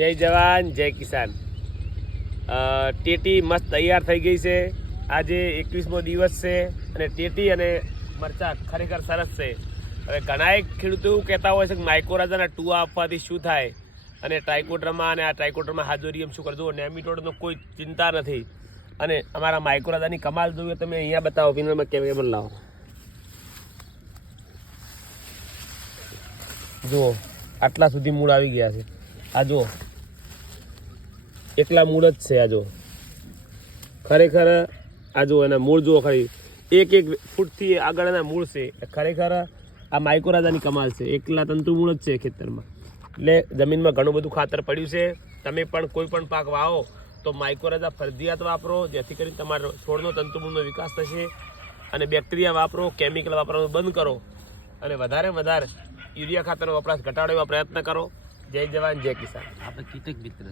જય જવાન જય કિસાન। ટેટી મસ્ત તૈયાર થઈ ગઈ છે। આજે 21મો દિવસ છે અને ટેટી અને મરચાં ખરેખર સરસ છે। હવે ઘણા ખેડૂતો એવું કહેતા હોય છે કે માઇક્રોરાજાના ટુવા આપવાથી શું થાય અને ટ્રાઇકોડર્મા અને આ ટ્રાઇકોડર્મા હાજોરિયમ શું કરજો, નેમિટોડનો કોઈ ચિંતા નથી। અને અમારા માઇક્રોરાજાની કમાલ જોઈએ તમે અહીંયા બતાવો, ફિનલમાં કેમેરા લાવો, જુઓ આટલા સુધી મૂળ આવી ગયા છે। આ જુઓ એકલા મૂળ જ છે। આ જુઓ ખરેખર આ જુઓ એના મૂળ જુઓ, ખરી એક ફૂટથી આગળ એના મૂળ છે। ખરેખર આ માઇક્રોરાજાની કમાલ છે। એકલા તંતુ મૂળ જ છે ખેતરમાં, એટલે જમીનમાં ઘણું બધું ખાતર પડ્યું છે। તમે પણ કોઈ પણ પાક વાવો તો માઇક્રોરાજા ફરજિયાત વાપરો, જેથી કરીને તમારો છોડનો તંતુમૂળનો વિકાસ થશે। અને બેક્ટેરિયા વાપરો, કેમિકલ વાપરવાનું બંધ કરો અને વધારે યુરિયા ખાતરનો વપરાશ ઘટાડો એવા પ્રયત્ન કરો। જય જવાન જય કિસાન। આપણે કીટક મિત્ર।